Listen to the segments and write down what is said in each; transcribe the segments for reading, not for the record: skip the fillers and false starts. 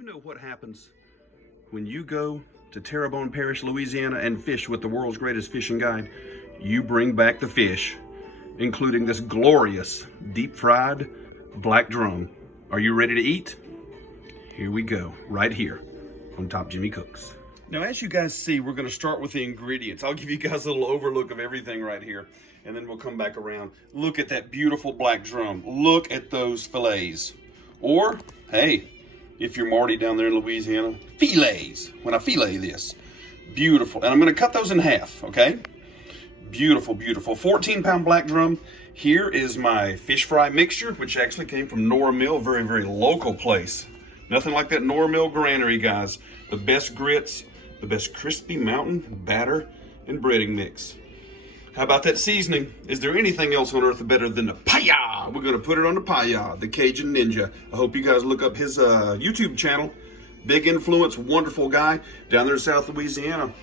you know what happens when you go to Terrebonne Parish, Louisiana and fish with the world's greatest fishing guide? You bring back the fish, including this glorious deep fried black drum. Are you ready to eat? Here we go, right here on Top Jimmy Cooks. Now, as you guys see, we're gonna start with the ingredients. I'll give you guys a little overlook of everything right here, and then we'll come back around. Look at that beautiful black drum. Look at those fillets. Or, hey, if you're Marty down there in Louisiana, fillets, when I fillet this. Beautiful, and I'm gonna cut those in half, okay? Beautiful, beautiful. 14-pound black drum. Here is my fish fry mixture, which actually came from Nora Mill, very, very local place. Nothing like that Nora Mill granary, guys. The best grits, the best crispy mountain batter and breading mix. How about that seasoning? Is there anything else on earth better than the paya? We're gonna put it on the paya, the Cajun Ninja. I hope you guys look up his YouTube channel. Big influence, wonderful guy down there in South Louisiana.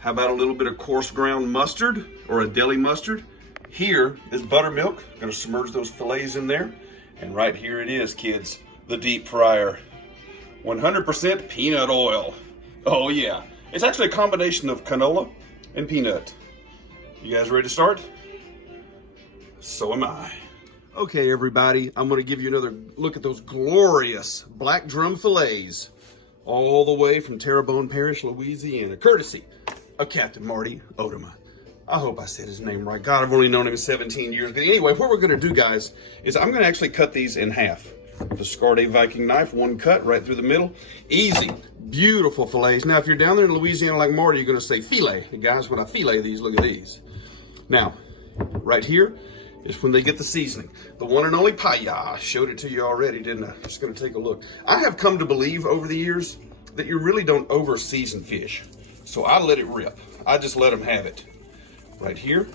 How about a little bit of coarse ground mustard or a deli mustard? Here is buttermilk. Gonna submerge those fillets in there. And right here it is, kids, the deep fryer. 100% peanut oil. Oh yeah. It's actually a combination of canola and peanut. You guys ready to start? So am I. Okay, everybody, I'm gonna give you another look at those glorious black drum fillets all the way from Terrebonne Parish, Louisiana, courtesy of Captain Marty Odema. I hope I said his name right. God, I've only known him 17 years. But anyway, what we're gonna do, guys, is I'm gonna actually cut these in half. The Scarde Viking knife, one cut right through the middle. Easy, beautiful fillets. Now, if you're down there in Louisiana like Marty, you're gonna say filet. And guys, when I filet these, look at these. Now, right here is when they get the seasoning. The one and only paya. I showed it to you already, didn't I? Just gonna take a look. I have come to believe over the years that you really don't over season fish. So I let it rip. I just let them have it. Right here.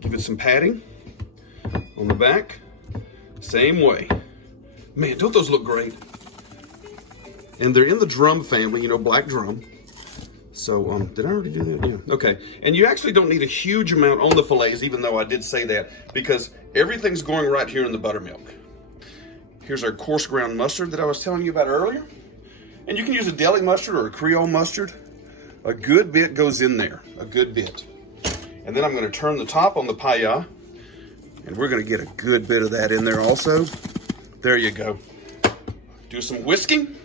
Give it some padding on the back. Same way. Man, don't those look great? And they're in the drum family, you know, black drum. So, did I already do that? Yeah, okay. And you actually don't need a huge amount on the fillets, even though I did say that, because everything's going right here in the buttermilk. Here's our coarse ground mustard that I was telling you about earlier. And you can use a deli mustard or a Creole mustard. A good bit goes in there, a good bit. And then I'm gonna turn the top on the paya, and we're gonna get a good bit of that in there also. There you go. Do some whisking.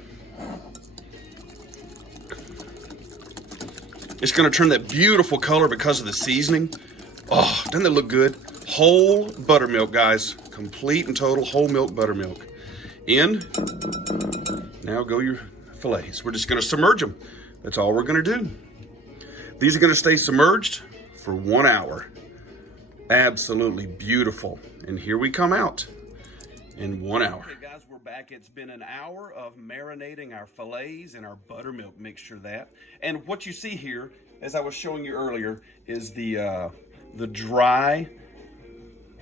It's gonna turn that beautiful color because of the seasoning. Oh, doesn't that look good? Whole buttermilk, guys. Complete and total whole milk buttermilk. In. Now go your fillets. We're just gonna submerge them. That's all we're gonna do. These are gonna stay submerged for 1 hour. Absolutely beautiful. And here we come out in 1 hour. Okay, guys, we're back. It's been an hour of marinating our fillets and our buttermilk mixture that. And what you see here, as I was showing you earlier, is the dry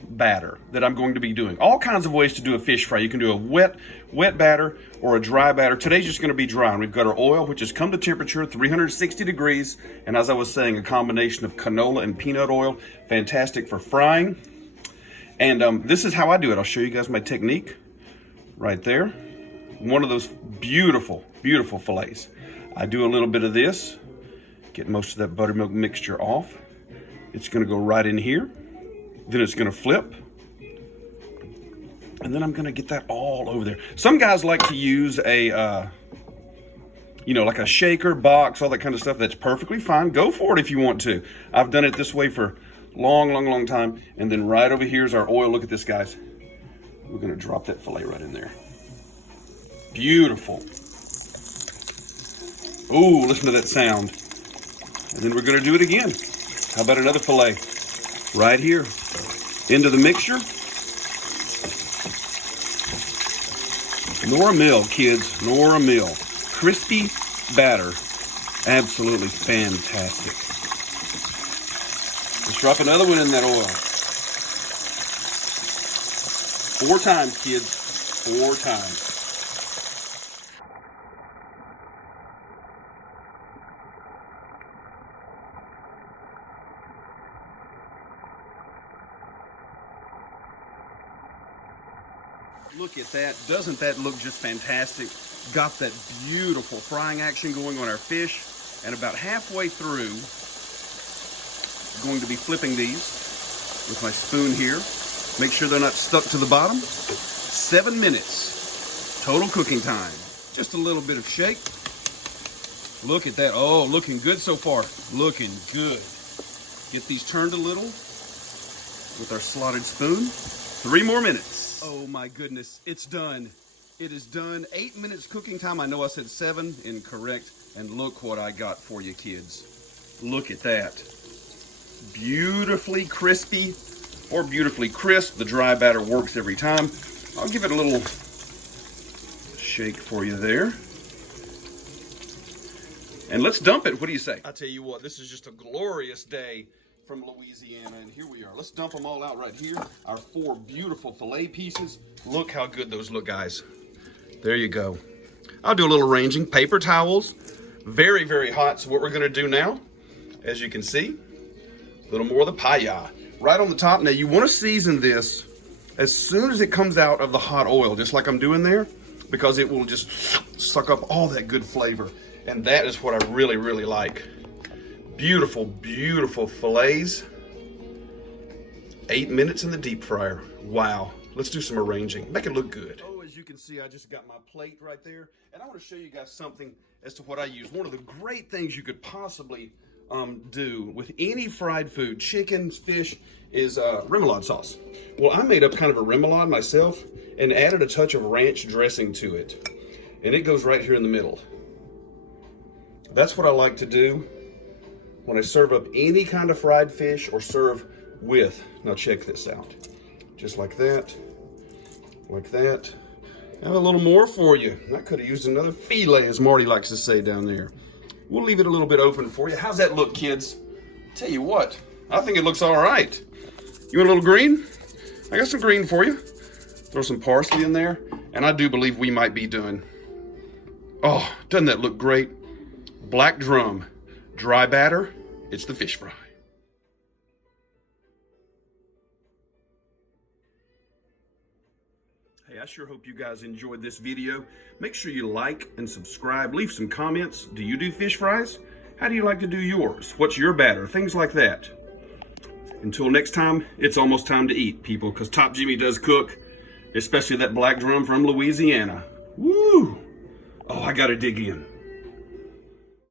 batter that I'm going to be doing. All kinds of ways to do a fish fry. You can do a wet batter or a dry batter. Today's just going to be dry. And we've got our oil, which has come to temperature, 360 degrees. And as I was saying, a combination of canola and peanut oil. Fantastic for frying. And this is how I do it. I'll show you guys my technique right there. One of those beautiful, beautiful fillets. I do a little bit of this, get most of that buttermilk mixture off. It's going to go right in here. Then it's gonna flip. And then I'm gonna get that all over there. Some guys like to use a, you know, like a shaker, box, all that kind of stuff. That's perfectly fine. Go for it if you want to. I've done it this way for long time. And then right over here is our oil. Look at this, guys. We're gonna drop that fillet right in there. Beautiful. Ooh, listen to that sound. And then we're gonna do it again. How about another fillet? Right here. Into the mixture. Nora Mill, kids. Nora Mill. Crispy batter. Absolutely fantastic. Let's drop another one in that oil. 4 times, kids. 4 times. Look at that. Doesn't that look just fantastic? Got that beautiful frying action going on our fish. And about halfway through, going to be flipping these with my spoon here. Make sure they're not stuck to the bottom. 7 minutes, total cooking time. Just a little bit of shake. Look at that. Oh, looking good so far. Looking good. Get these turned a little with our slotted spoon. 3 more minutes. Oh my goodness, it's done. It is done. 8 minutes cooking time. I know I said 7, incorrect. And look what I got for you, kids. Look at that. Beautifully crispy or beautifully crisp. The dry batter works every time. I'll give it a little shake for you there. And let's dump it. What do you say? I tell you what, this is just a glorious day from Louisiana, and here we are. Let's dump them all out right here. Our 4 beautiful fillet pieces. Look how good those look, guys. There you go. I'll do a little arranging. Paper towels. Very, very hot. So what we're going to do now, as you can see, a little more of the paella right on the top. Now you want to season this as soon as it comes out of the hot oil, just like I'm doing there, because it will just suck up all that good flavor. And that is what I really, really like. Beautiful, beautiful fillets. 8 minutes in the deep fryer. Wow. Let's do some arranging. Make it look good. Oh, as you can see, I just got my plate right there. And I want to show you guys something as to what I use. One of the great things you could possibly do with any fried food, chicken, fish, is remoulade sauce. Well, I made up kind of a remoulade myself and added a touch of ranch dressing to it. And it goes right here in the middle. That's what I like to do when I serve up any kind of fried fish or serve with. Now check this out. Just like that, like that. I have a little more for you. I could have used another filet, as Marty likes to say down there. We'll leave it a little bit open for you. How's that look, kids? Tell you what, I think it looks all right. You want a little green? I got some green for you. Throw some parsley in there, and I do believe we might be done. Oh, doesn't that look great? Black drum, dry batter, it's the fish fry. Hey, I sure hope you guys enjoyed this video. Make sure you like and subscribe. Leave some comments. Do you do fish fries? How do you like to do yours? What's your batter? Things like that. Until next time, it's almost time to eat, people, because Top Jimmy does cook, especially that black drum from Louisiana. Woo! Oh, I gotta dig in.